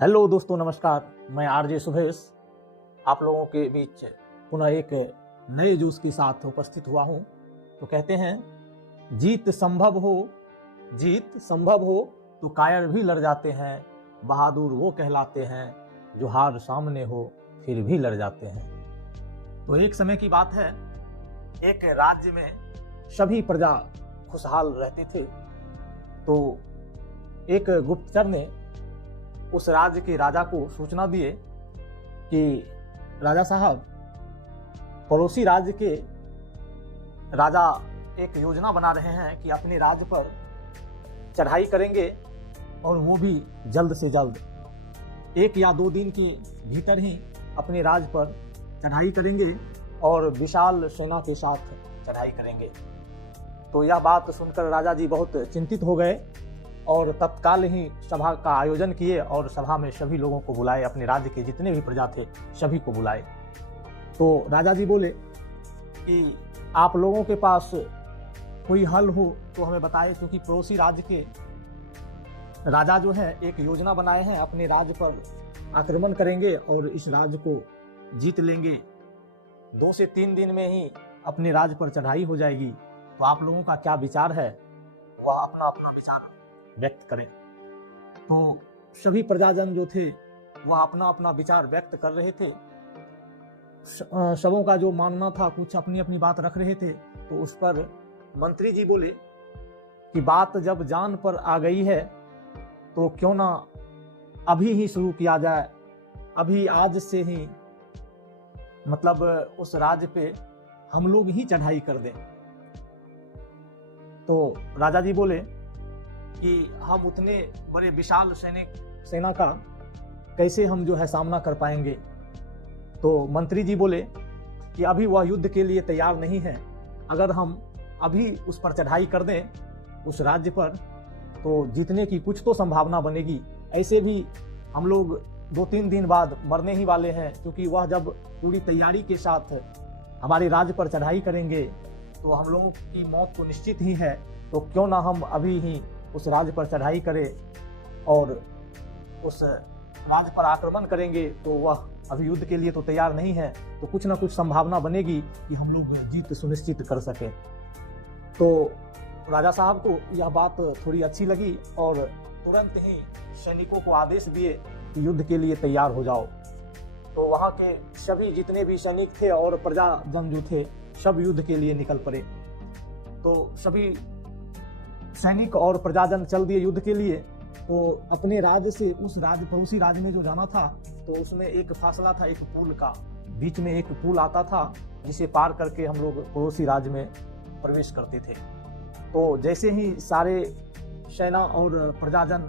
Hello दोस्तों, नमस्कार। मैं आरजे सुभेश आप लोगों के बीच पुनः एक नए जूस के साथ उपस्थित हुआ हूं। तो कहते हैं जीत संभव हो तो कायर भी लड़ जाते हैं, बहादुर वो कहलाते हैं जो हार सामने हो फिर भी लड़ जाते हैं। तो एक समय की बात है, एक राज्य में सभी प्रजा खुशहाल रहते थे। तो एक गुप्तचर ने उस राज्य के राजा को सूचना दिए कि राजा साहब, पड़ोसी राज्य के राजा एक योजना बना रहे हैं कि अपने राज्य पर चढ़ाई करेंगे और वो भी जल्द से जल्द 1 या 2 दिन के भीतर ही अपने राज्य पर चढ़ाई करेंगे और विशाल सेना के साथ चढ़ाई करेंगे। तो यह बात सुनकर राजा जी बहुत चिंतित हो गए और तत्काल ही सभा का आयोजन किए और सभा में सभी लोगों को बुलाए, अपने राज्य के जितने भी प्रजा थे सभी को बुलाए। तो राजा जी बोले कि आप लोगों के पास कोई हल हो तो हमें बताएं, क्योंकि पड़ोसी राज्य के राजा जो है एक योजना बनाए हैं, अपने राज्य पर आक्रमण करेंगे और इस राज्य को जीत लेंगे। 2 से 3 दिन में ही अपने राज्य पर चढ़ाई हो जाएगी। तो आप लोगों का क्या विचार है, वह अपना अपना विचार व्यक्त करें। तो सभी प्रजाजन जो थे वह अपना अपना विचार व्यक्त कर रहे थे। सबों का जो मानना था, कुछ अपनी अपनी बात रख रहे थे। तो उस पर मंत्री जी बोले कि बात जब जान पर आ गई है तो क्यों ना अभी ही शुरू किया जाए, अभी आज से ही, मतलब उस राज्य पे हम लोग ही चढ़ाई कर दें। तो राजा जी बोले कि हम उतने बड़े विशाल सेना का कैसे हम जो है सामना कर पाएंगे। तो मंत्री जी बोले कि अभी वह युद्ध के लिए तैयार नहीं है। अगर हम अभी उस पर चढ़ाई कर दें उस राज्य पर तो जीतने की कुछ तो संभावना बनेगी। ऐसे भी हम लोग 2-3 दिन बाद मरने ही वाले हैं, क्योंकि वह जब पूरी तैयारी के साथ हमारे राज्य पर चढ़ाई करेंगे तो हम लोगों की मौत तो निश्चित ही है। तो क्यों ना हम अभी ही उस राज्य पर चढ़ाई करें और उस राज्य पर आक्रमण करेंगे। तो वह अभी युद्ध के लिए तो तैयार नहीं है, तो कुछ ना कुछ संभावना बनेगी कि हम लोग जीत सुनिश्चित कर सकें। तो राजा साहब को यह बात थोड़ी अच्छी लगी और तुरंत ही सैनिकों को आदेश दिए कि युद्ध के लिए तैयार हो जाओ। तो वहाँ के सभी जितने भी सैनिक थे और प्रजाजन जो थे सब युद्ध के लिए निकल पड़े। तो सभी सैनिक और प्रजाजन चल दिए युद्ध के लिए। तो अपने राज्य से उस राज्य, पड़ोसी राज्य में जो जाना था, तो उसमें एक फासला था, एक पुल का, बीच में एक पुल आता था जिसे पार करके हम लोग पड़ोसी राज्य में प्रवेश करते थे। तो जैसे ही सारे सेना और प्रजाजन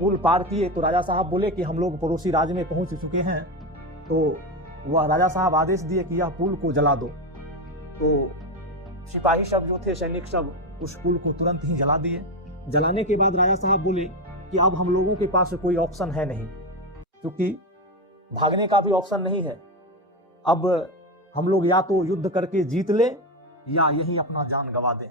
पुल पार किए तो राजा साहब बोले कि हम लोग पड़ोसी राज्य में पहुंच चुके हैं। तो वह राजा साहब आदेश दिए कि यह पुल को जला दो। तो सिपाही सब जो थे, सैनिक सब, उस पुल को तुरंत ही जला दिए। जलाने के बाद राजा साहब बोले कि अब हम लोगों के पास कोई ऑप्शन है नहीं, क्योंकि भागने का भी ऑप्शन नहीं है। अब हम लोग या तो युद्ध करके जीत लें या यहीं अपना जान गंवा दें।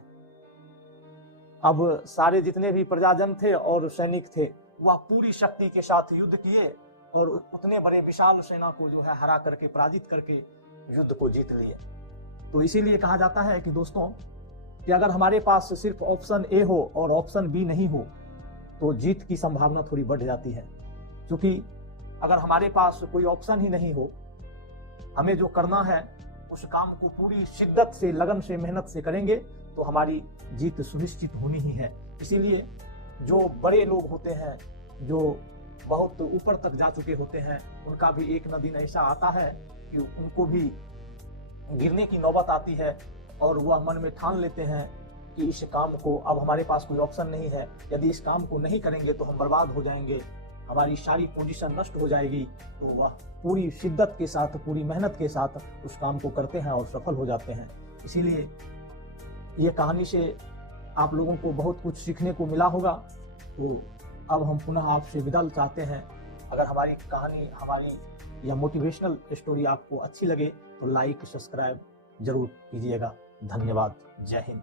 अब सारे जितने भी प्रजाजन थे और सैनिक थे वह पूरी शक्ति के साथ युद्ध किए और उतने बड़े विशाल सेना को जो है हरा करके, पराजित करके युद्ध को जीत लिए। तो इसीलिए कहा जाता है कि दोस्तों, कि अगर हमारे पास सिर्फ ऑप्शन ए हो और ऑप्शन बी नहीं हो तो जीत की संभावना थोड़ी बढ़ जाती है। क्योंकि अगर हमारे पास कोई ऑप्शन ही नहीं हो, हमें जो करना है उस काम को पूरी शिद्दत से, लगन से, मेहनत से करेंगे तो हमारी जीत सुनिश्चित होनी ही है। इसीलिए जो बड़े लोग होते हैं, जो बहुत ऊपर तक जा चुके होते हैं, उनका भी एक न दिन ऐसा आता है कि उनको भी गिरने की नौबत आती है और वह मन में ठान लेते हैं कि इस काम को, अब हमारे पास कोई ऑप्शन नहीं है, यदि इस काम को नहीं करेंगे तो हम बर्बाद हो जाएंगे, हमारी सारी पोजीशन नष्ट हो जाएगी। तो वह पूरी शिद्दत के साथ, पूरी मेहनत के साथ उस काम को करते हैं और सफल हो जाते हैं। इसीलिए ये कहानी से आप लोगों को बहुत कुछ सीखने को मिला होगा। तो अब हम पुनः आपसे विदा चाहते हैं। अगर हमारी कहानी, हमारी यह मोटिवेशनल स्टोरी आपको अच्छी लगे तो लाइक, सब्सक्राइब जरूर कीजिएगा। धन्यवाद। जय हिंद।